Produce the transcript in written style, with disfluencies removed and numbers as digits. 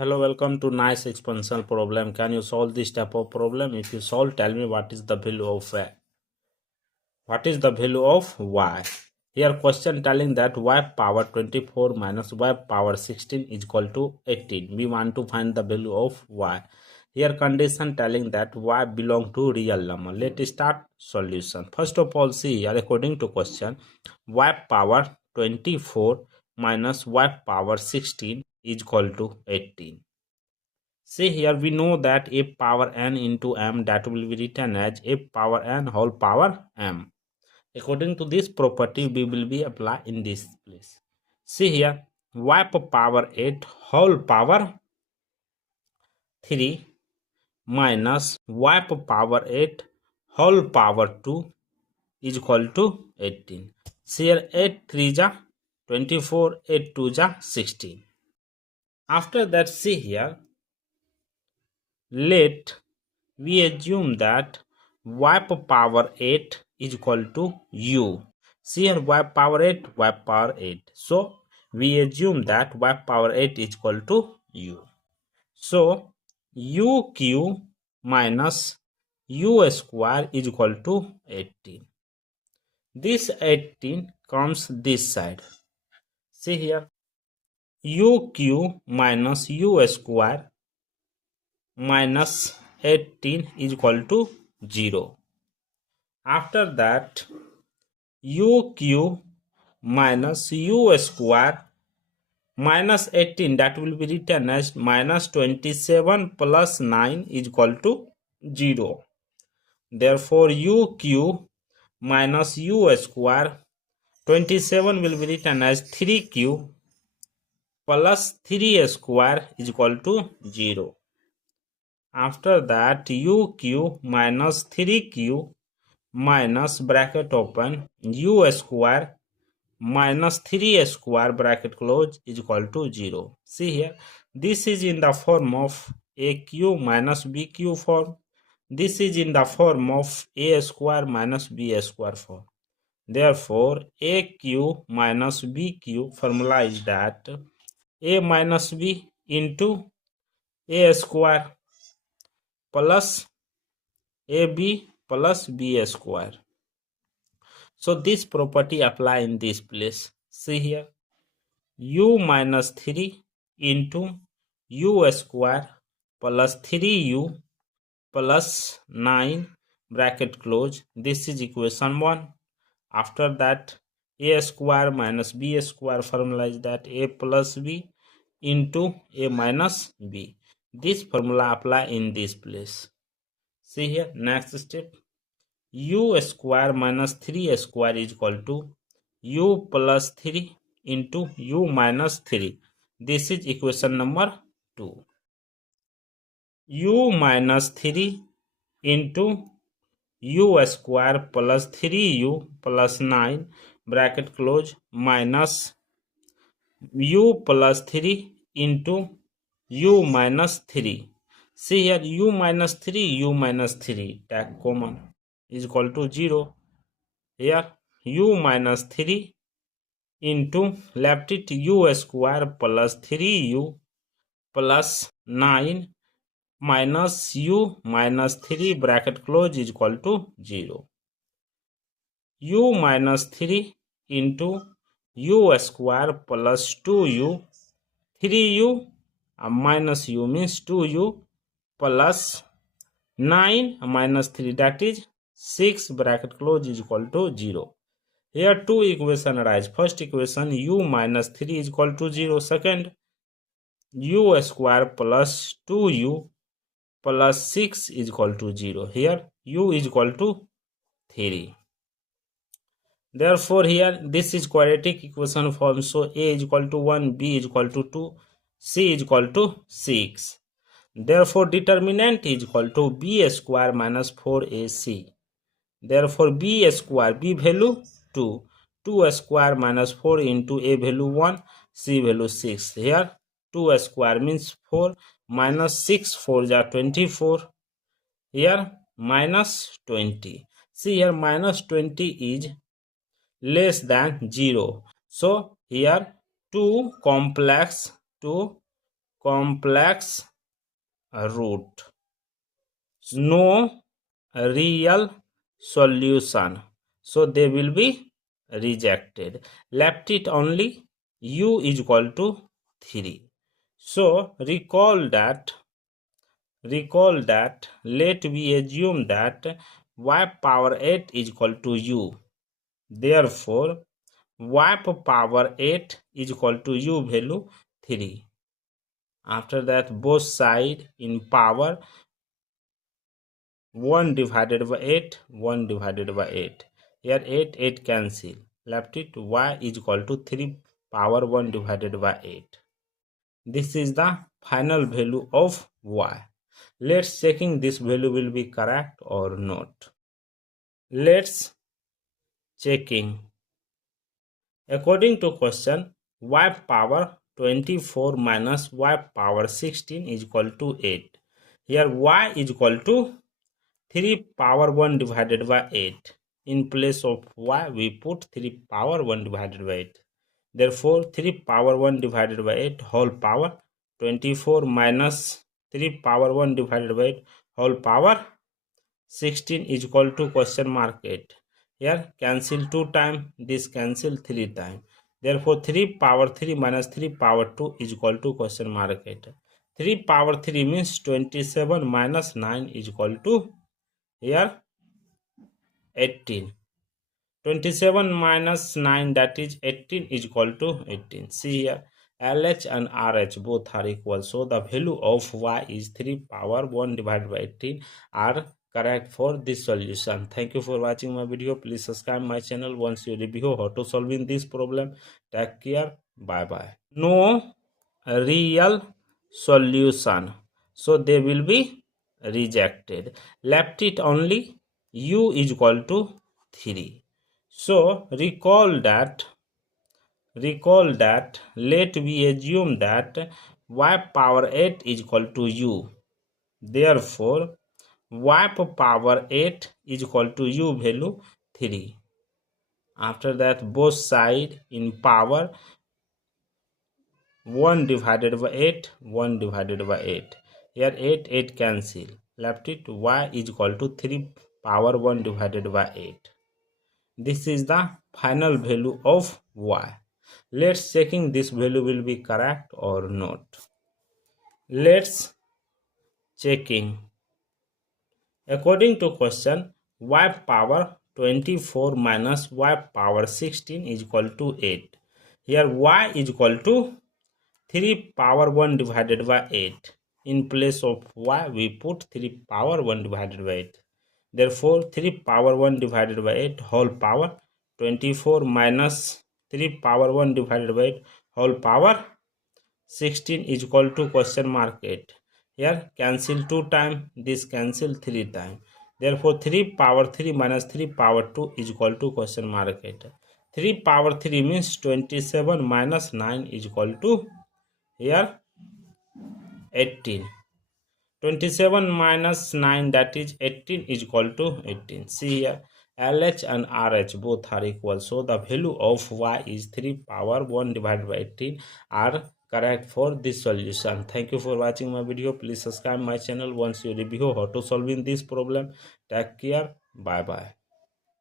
Hello, welcome to nice exponential problem. Can you solve this type of problem? If you solve, tell me what is the value of y. What is the value of y? Here question telling that y power 24 minus y power 16 is equal to 18. We want to find the value of y. Here condition telling that y belong to real number. Let's start solution. First of all, see here according to question, y power 24 minus y power 16 is equal to 18. See here, we know that a power n into m, that will be written as a power n whole power m. According to this property, we will be apply in this place. See here, y power 8 whole power 3 minus y power 8 whole power 2 is equal to 18. See here, 8 3 ja 24, 8 2 ja 16. After that, see here, let we assume that y power 8 is equal to u. See here, y power 8, y power 8. So we assume that y power 8 is equal to u. So uq minus u square is equal to 18. This 18 comes this side. See here, uq minus u square minus 18 is equal to 0. After that, uq minus u square minus 18, that will be written as minus 27 plus 9 is equal to 0. Therefore, uq minus u square 27 will be written as 3q plus 3 square is equal to 0. After that, uq minus 3q minus bracket open u square minus 3 square bracket close is equal to 0. See here, this is in the form of aq minus bq form. This is in the form of a square minus b square form. Therefore, aq minus bq formula is that a minus b into a square plus ab plus b square. So this property apply in this place. See here, u minus 3 into u square plus 3u plus 9 bracket close. This is equation 1. After that, a square minus b square formula is that a plus b into a minus b. This formula apply in this place. See here, next step, u square minus 3 square is equal to u plus 3 into u minus 3. This is equation number 2. U minus 3 into u square plus 3u plus 9 bracket close minus u plus 3 into u minus 3. See here, u minus 3 take common is equal to 0. Here u minus 3 into left it u square plus 3u plus 9 minus u minus 3 bracket close is equal to 0. U minus 3 into u square plus 2u, 3u minus u means 2u plus 9 minus 3, that is 6 bracket close is equal to 0. Here two equation arise. First equation, u minus 3 is equal to 0. Second, u square plus 2u plus 6 is equal to 0. Here u is equal to 3. Therefore, here this is quadratic equation form. So a is equal to 1, b is equal to 2, c is equal to 6. Therefore, determinant is equal to b square minus 4ac. Therefore, b square, b value 2, 2 square minus 4 into a value 1, c value 6. Here 2 square means 4 minus 6, 4 is 24. Here minus 20. See here, minus 20 is less than 0. So here 2 complex 2 complex root. No real solution, so they will be rejected. Left it only u is equal to 3. So recall that let we assume that y power 8 is equal to u. Therefore y power 8 is equal to u value 3. After that, both side in power 1 divided by 8, 1 divided by 8. Here 8 cancel. Left it y is equal to 3 power 1 divided by 8. This is the final value of y. Let's checking this value will be correct or not. Let's checking. According to question, y power 24 minus y power 16 is equal to 8. Here y is equal to 3 power 1 divided by 8. In place of y, we put 3 power 1 divided by 8. Therefore, 3 power 1 divided by 8 whole power 24 minus 3 power 1 divided by 8 whole power 16 is equal to question mark 8. Here cancel 2 times, this cancel 3 times. Therefore 3 power 3 minus 3 power 2 is equal to question mark 8. 3 power 3 means 27 minus 9 is equal to here 18. 27 minus 9, that is 18, is equal to 18. See here, LH and RH both are equal. So the value of y is 3 power 1 divided by 18 are correct for this solution. Thank you for watching my video. Please subscribe my channel once you review how to solving this problem. Take care. Bye bye. No real solution, so they will be rejected. Left it only u is equal to 3. So recall that let we assume that y power 8 is equal to u. Therefore y power 8 is equal to u value 3. After that, both side in power 1 divided by 8, 1 divided by 8. Here 8 cancel. Left it y is equal to 3 power 1 divided by 8. This is the final value of y. Let's checking this value will be correct or not. Let's checking. According to question, y power 24 minus y power 16 is equal to 8. Here y is equal to 3 power 1 divided by 8. In place of y, we put 3 power 1 divided by 8. Therefore, 3 power 1 divided by 8 whole power 24 minus 3 power 1 divided by 8 whole power 16 is equal to question mark 8. Here cancel 2 times, this cancel 3 times. Therefore 3 power 3 minus 3 power 2 is equal to question mark 8. 3 power 3 means 27 minus 9 is equal to here 18. 27 minus 9, that is 18, is equal to 18. See here, LH and RH both are equal. So the value of y is 3 power 1 divided by 18 are correct for this solution. Thank you for watching my video. Please subscribe my channel once you review how to solving this problem. Take care. Bye bye.